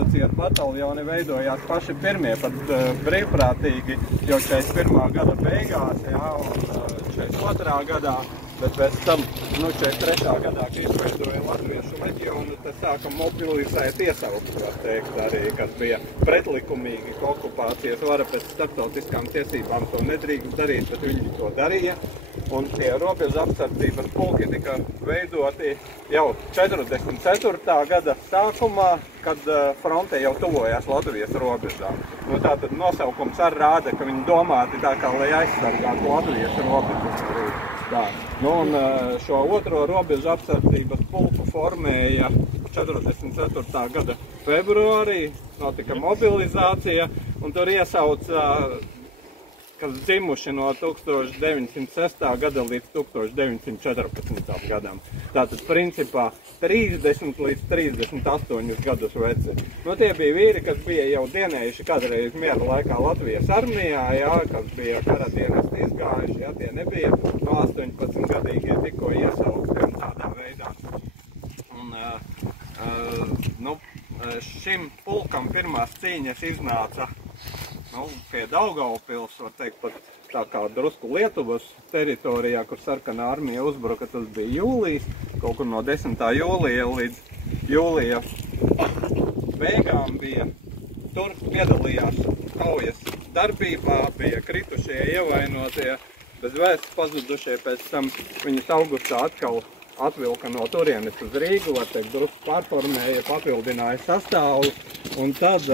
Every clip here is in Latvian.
policijas bataljoni veidojās paši pirmie, pat brīvprātīgi, jau 41. gada beigās, jā, un 42. gadā, bet pēc tam, 43. gadā, kad izveidoja Latviešu leģionu, tad sāka mobilizēt iesaukt, var teikt, arī, kas bija pretlikumīgi, ka okupācijas vara pēc starptautiskām tiesībām to nedrīkst darīt, bet viņi to darīja. Un tie robežu apsardzības pulki tika veidoti jau 44. gada sākumā, kad fronte jau tuvojās Latvijas robežām. Tātad nosaukums arī rāda, ka viņi domāti tā kā, lai aizsargātu Latvijas robežas. Un šo otro robežu apsardzības pulku formēja 44. gada februārī, notika mobilizācija, un tur iesauca, kas dzimuši no 1906. gada līdz 1914. gadam. Tātad, principā, 30 līdz 38 gadus veci. Tie bija vīri, kas bija jau dienējuši kādreiz miera laikā Latvijas armijā, jā, kas bija kara dienesti izgājuši, jā, tie nebija no 18-gadīgie tikko iesaukti un tādā veidā. Šim pulkam pirmās cīņas iznāca pie Daugavpils, var teikt, pat tā kā drusku Lietuvas teritorijā, kur sarkanā armija uzbruka, tas bija jūlijas, kaut kur no 10. jūlija līdz jūlija beigām bija. Tur piedalījās kaujas darbībā, bija kritušie, ievainotie, bez vēsts pazudušie, pēc tam viņus augustā atkal atvilka no turienes uz Rīgu, var teikt, drusku pārformēja, papildināja sastāvu, un tad,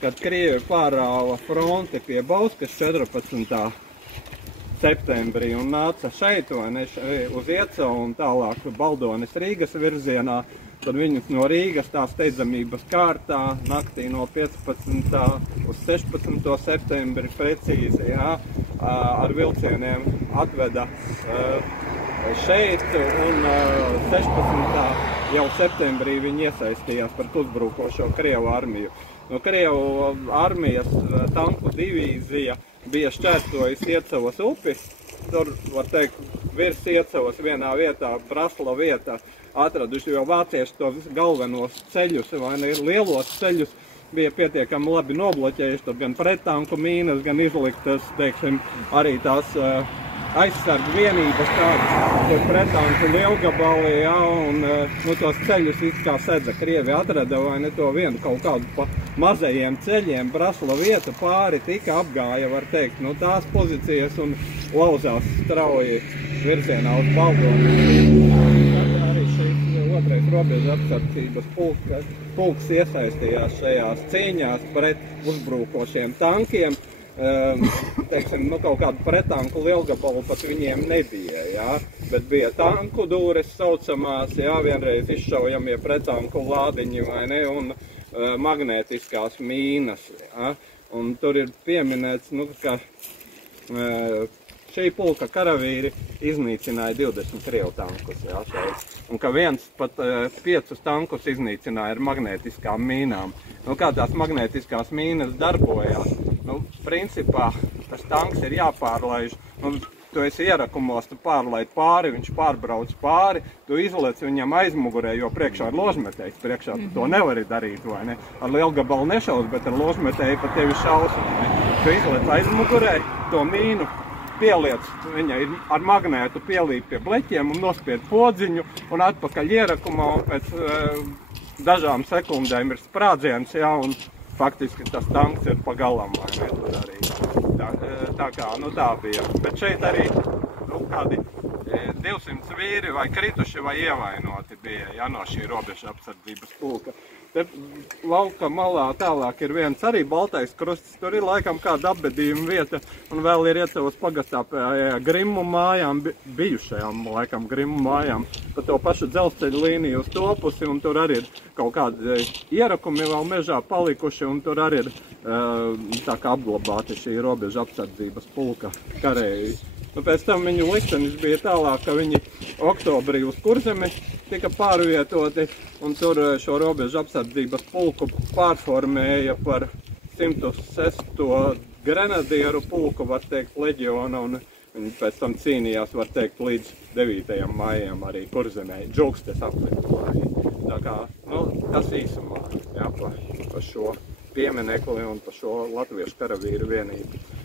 kad Krievi pārāva fronti pie Bauskas 14. septembrī un nāca šeit, vai ne, uz Iecavu un tālāk Baldones Rīgas virzienā, tad viņus no Rīgas tā steidzamības kārtā naktī no 15. uz 16. septembri precīzi, jā, ar vilcieniem atveda šeit, un 16. jau septembrī viņi iesaistījās par uzbrukošo Krievu armiju. Krievu armijas tanku divīzija bija šķērsojusi Iecavas upi. Tur, var teikt, virs Iecavas vienā vietā, Brasla vieta, atraduši, jo vācieši tos galvenos ceļus, vai ne, lielos ceļus, bija pietiekami labi nobloķējuši, tur gan prettanku mīnas, gan izliktas, teiksim, arī tās aizsargu vienības, tādas prettanku lielgabali, jā, un tos ceļus kā sedza Krievi atrada, vai ne, to vienu kaut kādu pa mazajiem ceļiem, Brasla vieta pāri tika apgāja, var teikt, tās pozīcijas un lauzās strauji virzienā uz Baldoni. Arī šīs otrais robežu apsardzības pulks iesaistījās šajās cīņās pret uzbrukošiem tankiem. Teiksim, kaut kādu pretanku lielgabalu pat viņiem nebija, jā, bet bija tanku dūres saucamās, jā, vienreiz izšaujamie pretanku lādiņi, vai ne, un magnētiskās mīnas, jā, un tur ir pieminēts, ka šī pulka karavīri iznīcināja 20 Krievu tankus, jā, šeit, un ka viens pat 5 tankus iznīcināja ar magnētiskām mīnām. Kā tās magnētiskās mīnas darbojās? Principā tas tanks ir jāpārlaiž, tu esi ierakumos, tu pārlaid pāri, viņš pārbrauc pāri, tu izliec viņam aizmugurē, jo priekšā ir ložmetējs, priekšā tu to nevari darīt, vai ne? Ar lielgabalu nešaus, bet ar ložmetēju pa tevi šaus, vai ne? Tu izliec aizmugurē, to mīnu pieliec, viņa ir ar magnētu pielīt pie bleķiem un nospied podziņu un atpakaļ ierakumā, un pēc dažām sekundēm ir sprādziens, jā, un faktiski tas tanks ir pa galam, vai ne, tur arī. Tā kā, tā bija. Bet šeit arī, kādi 200 vīri vai krituši vai ievainoti bija, jā, no šī robeža apsardzības pulka. Te lauka malā tālāk ir viens arī baltais krusts, tur ir laikam kāda apbedījuma vieta, un vēl ir Iecavas pagastā pie Grimmu mājām, bijušajām laikam Grimmu mājām, pa to pašu dzelzceļa līniju uz to pusi, un tur arī ir kaut kādi ierakumi vēl mežā palikuši, un tur arī ir tā kā apglabāti šī robeža apsardzības pulka kareji. Pēc tam viņu liktenis bija tālāk, ka viņi oktobrī uz Kurzemi tika pārvietoti, un tur šo robežu apsardzības pulku pārformēja par 106. grenadieru pulku, var teikt, leģiona, un viņi pēc tam cīnījās, var teikt, līdz 9. maijam arī Kurzemē, Džukstes aplinkulājī. Tā kā, nu, tas īsumā, jā, pa šo pieminekli un pa šo latviešu karavīru vienību.